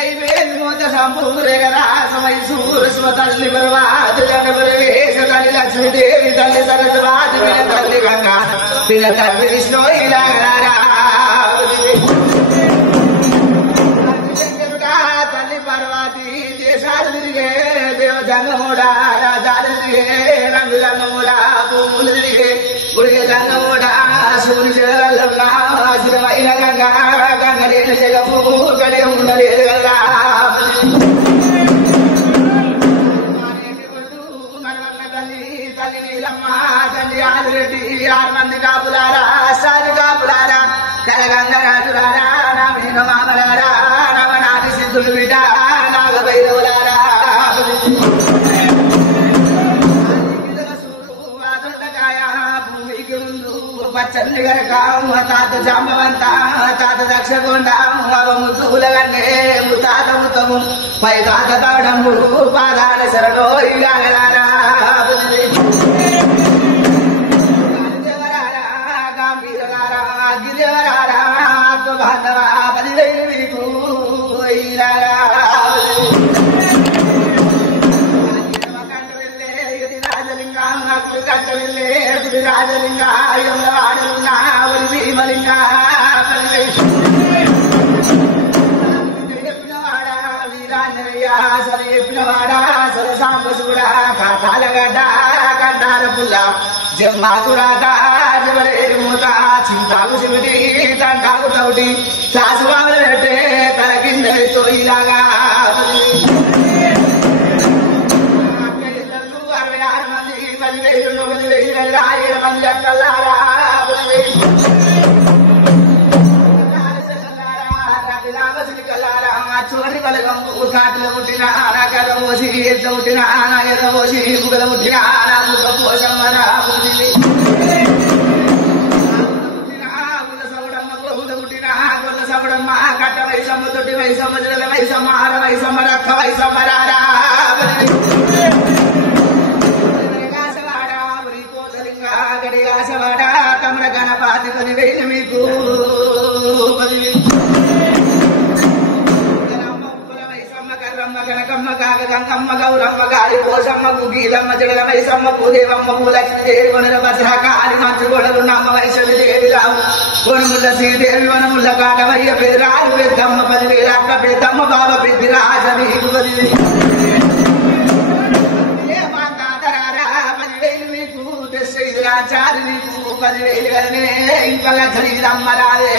मोत संपूरे समय सूरस्व तल्ली बर्बाद जगवेश तल्ली लक्ष्मी देवी तल्ली सरस्वती बिन तल्ली गंगा बिन तल्ली विष्णु तल्ली पार्वती देशाली देव जंगमोड़ा राजा रंग जंगमोड़ा फूल गुड़े जंगमोड़ा सूर्य गंगा गंगले जगू गले उंडले मंदी का बुलारा साज का बुलारा कल गंगा राजुलारा रामीन मामलारा नवनाथि सिद्धुल बिटा नाग भैरवलारा बच्चल्ली गरकाम तात जांबवंता तात दक्षगोंडा मुद्दुलगन्ने मुतात मुतमु पैदात ताडंबु पादान शरणो इगागलारा गांभीरलारा गिरिवरारा तो बांधवा बलिदैनु विकु इलारा राजलिंगा यमवाडुना वल्ली मलिंगा पिनवाड़ा वीरांजनेया सरे पिनवाड़ा सरे सांबसुड़ा कातालगड्डा कंडार पुल्ला जम्मागुरादा जबरे मुता चिंतागु सिमटी तंटागु तौटी सासुवावलटे तलकिंदे तोइलागा चोरी बलगम उठाटल मुठिना आनाकर मोसी चौटिना आनायर मोसी मुगल मुठिना आना मुग पोषमरा मुदिली मुठिना मुग सवडम बहुद मुठिना गोल सवडम काट वै समुद्रटी वै समजल वै समार वै समरख वै समरारा तमर गणपाति बलि वेल मीकू गणकम्म काग गंगम्म गौरम्म गाली पोषम्म गुगीलम्म जगदम्म ऐसम्म भूदेवम्म भूलक्ष्मी देवी वनर भद्रा काली मंत्र गोडलु नाम वैष्णवी देवी राव वनमुल्ल श्रीदेवी वनमुल्ल काटवయ్య पेराजु पेदम्म पदिवेलाक्क पेदम्म बाव पेदिराज नीకు बलि चारनी पदिवेलने इंकल धरीरम्म रावे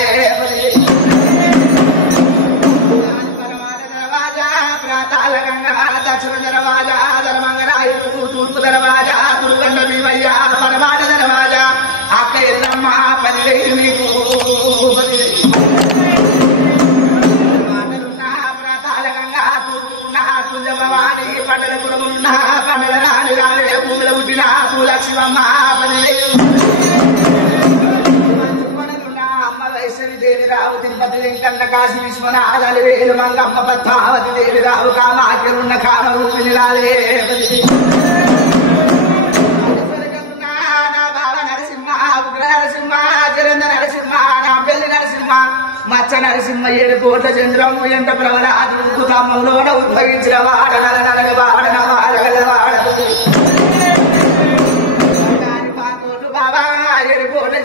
प्रातल गंगा दक्षिण दरवाजा धर्मंगराय तूर्పు दरवाजा दुर्गंड भीमయ్య परमाण दरवाजा आके रम्म पदिवेలు నీకు प्रातल गंगा तूर्పుना తుజభవాని పడల పురమున్నా కమల రాణి రావే పూల ఉడినా పూలక్ష్మమ్మ పదివేలు देवी राव तिरुपति वेंकट काशी विश्वनाथ वेलु मंगम्म पद्मावती देवी राव कामाख्यरुन्न काम रूपिणी लाले नरसिंह उग्र नरसिंह जरंद नरसिंह ना पेल्లి నరసింహ మచ్చ నరసింహ 7 కోట్ల చంద్రం ఎంట ప్రవరాజు తమ్మలోన ఉద్భవించిన వాడ నరనరని వాడ నవారగల వాడ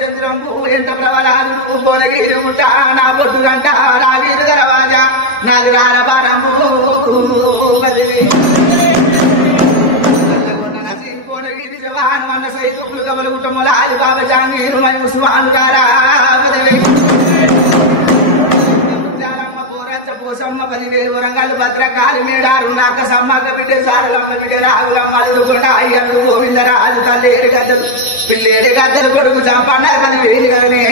చంద్రంబు ఎంత ప్రవరాజు బోలగిరి ఉంటా నా బొట్టు గంట రాగీరు దరవాజా నాది రారబారంబు బదిలి కోనగిరి జవాన్ మన సైతులు కమలు కుటుంబల ఆది బాబా జాంగీరు మై ఉస్మాన్ గారా బదిలి పోసమ్మ పదివేలు వరంగల్ భద్రకాళి మేడారు నాక సమ్మక బిడ్డ సారలమ్మ బిడ్డ రాగులమ్మ అడుగుండ అయ్యడు గోవిందరాజు తల్లేరు గద్దలు పిల్లేరు గద్దలు కొడుకు చంపండ 10,000 గనే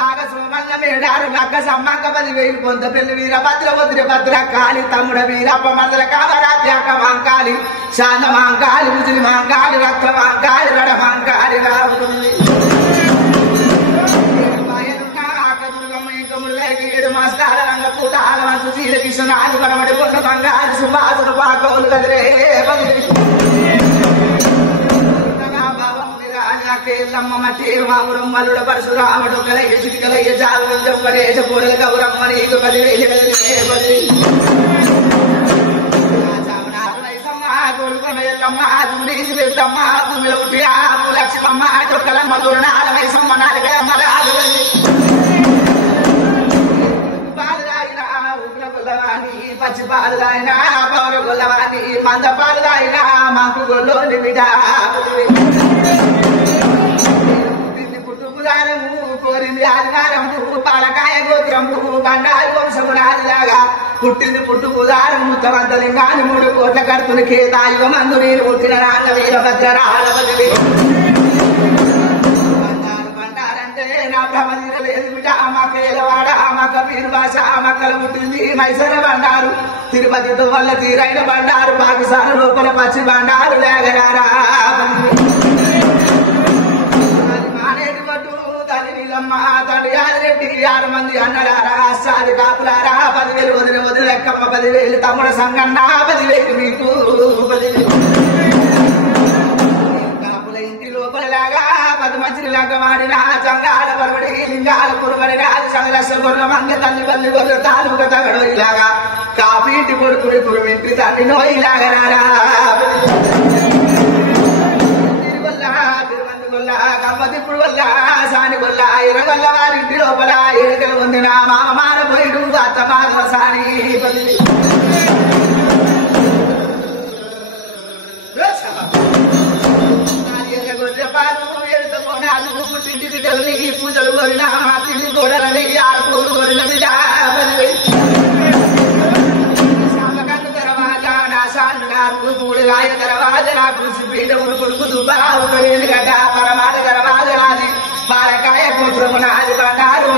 బాగా సోమల్ల మేడారు నాక సమ్మక 10,000 కొంత పెళ్లి వీరభద్ర వద్ర భద్రకాళి తమ్ముడ వీరప్ప మందల కామరాజ్యాక మాంకాళి శాంత మాంకాళి ముజలి మాంకాళి రక్త మాంకాళి రడ మాంకాళి రావుతుంది మాస్టార రంగ కూటాల మంచు చీల కిషనాలు కనబడి కొండ బంగారు సుభాసులు పాకోలు కదిరే కేళ్ళమ్మ మట్టి మా ఊరమ్మలుడ పరశురాముడు కలయ్య చిటికలయ్య జాలు చెప్పడేజ పూడల గౌరమ్మ నీకు 10,000 కొడుకునమ్మ దుండీసి పెద్దమ్మ భూమిలోటి ఆపు లక్ష్మమ్మ చొక్కలమ్మ దుర్నాల వైసమ్మ నాలుగమ్మ రాదు పాలు తాగిన ఉగ్ర గొల్లవాణి పచ్చి పాలు తాగిన పౌర గొల్లవాణి మంద పాలు తాగిన మాకు గొల్లోని బిడ్డ పుట్టుకుదారము కోరింది ఆదివారము పాలకాయ గోత్రము బండారు వంశము రాజులాగా పుట్టింది పుట్టుకుదారం ముత్తవంతలింగాని 3 కోట్ల కడుపుని కేతాయుగ మందు నీరు పుట్టిన నాన్న వీరభద్రరాలవది బండారంటే నా భ్రమదీరలేదు బిడ్డ అమ్మకేలవాడ అమ్మక పీరు భాష అమ్మకల పుట్టింది మైసర బండారు తిరుపతితో వల్ల తీరైన బండారు పాకిస్తాన్ లోపల పచ్చి బండారు లేగరారా తండ్రి ఆదిరెడ్డి 6 మంది అన్నలారా అస్సాది కాపులారా 10,000 వదిన లెక్కమ్మ 10,000 తమ్ముడ సంగన్న 10,000 మీకు 10,000 కాపుల ఇంటి లోపలలాగా 10 మంచిని లగ్గమాడిన చంగాల పరవడి లింగాల కురుబడి రాజు సంగలస గొర్రె మంగ తల్లి బల్లి గొర్రె తాలూక తగడు ఇలాగా కాపీ ఇంటి కొడుకుని కురువింటి తండ్రి నోయిలాగా రారా కమ్మతిప్పుడు వల్ల సాని వల్ల ఎరగల్ల వారింటి లోపల ఏకలు పొందిన మామ మారపోయిడు అత్త మాధవ సాని పూజలు కోరిన తిండి కూడలని ఆడుకూరు కోరిన కూడగాయ తర్వాత నా కృషి పీఠములు కొడుకు దుబావుడు గడ్డ పరమాద గర్వాదనాది పాలకాయ పుత్రము నాది బండారు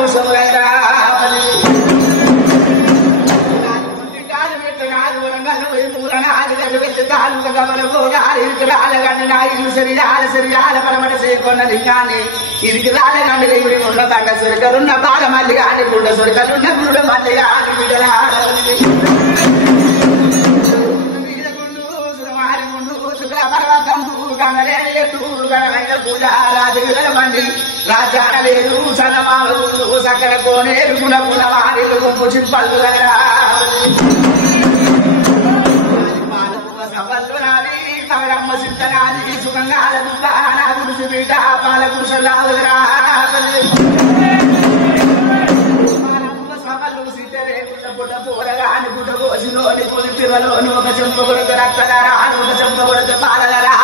శరీరాల పరమట చేయకొన్న లింగాన్ని ఇరికి రాలగండి ఉన్న దండ సొరికలున్న బాల మల్లి గాని గుడ్డ సొరికలున్న గుడ్డ మల్లి గాని బిడ్డలా మంది రాజాన లేదు సన్నమాలు సకల కోనేరు గుణవాణిలు గుంపు చింపల్లు సవల్లు నాది కవరమ్మ సింతనాది సుఖంగా గుడిసి బిడ్డ పాలకుశలాదురా సవల్లు సిద్ధరేకుల పుట్ట పూరగాని పుట్ట కోసినోని పొలి పిల్లలోని ఒక చెంప కొడుకు రక్తలరా ఒక చెంప కొడుకు పాలలరా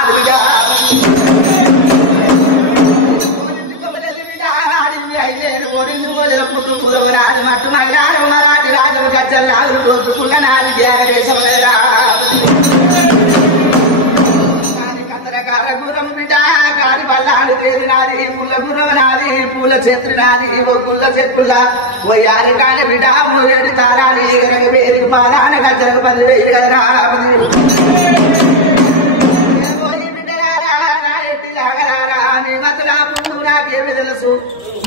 పుట్టుకురాజు మట్టు మహిళ మరాఠీ రాజు గచ్చల్లాగులు కొట్టుకున్న నాది దేశం కత్తరకార గురం బిడ్డ కాని బల్లాలు తేది నాది పుల్ల గురం నాది పూల చేతులు నాది ఒక్కుల చెక్కుల వయ్యాలి కాని బిడ్డ 3 తారాలి వేదిక పాదాన గచ్చలకు 10,000 రా నాకేమి తెలుసు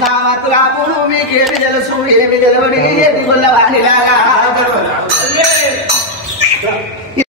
నా మతులాపులు మీకేమి తెలుసు ఏమి తెలవడి ఎది గొల్లవాణిలాగా